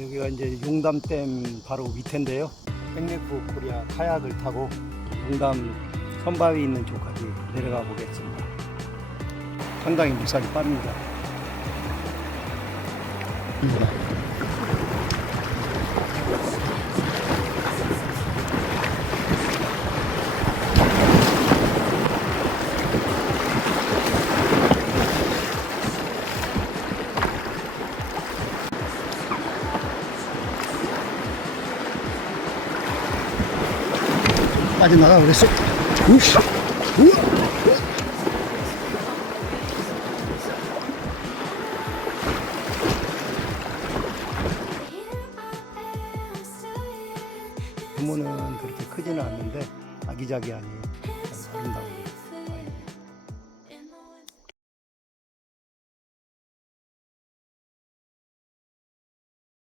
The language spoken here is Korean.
여기가 이제 용담댐 바로 밑인데요. 백내프 코리아 카약을 타고 용담 선바위 있는 쪽까지 내려가 보겠습니다. 상당히 물살이 빠릅니다. 빠져나가 그랬어. 우씨. 규모는 그렇게 크지는 않는데 아기자기하니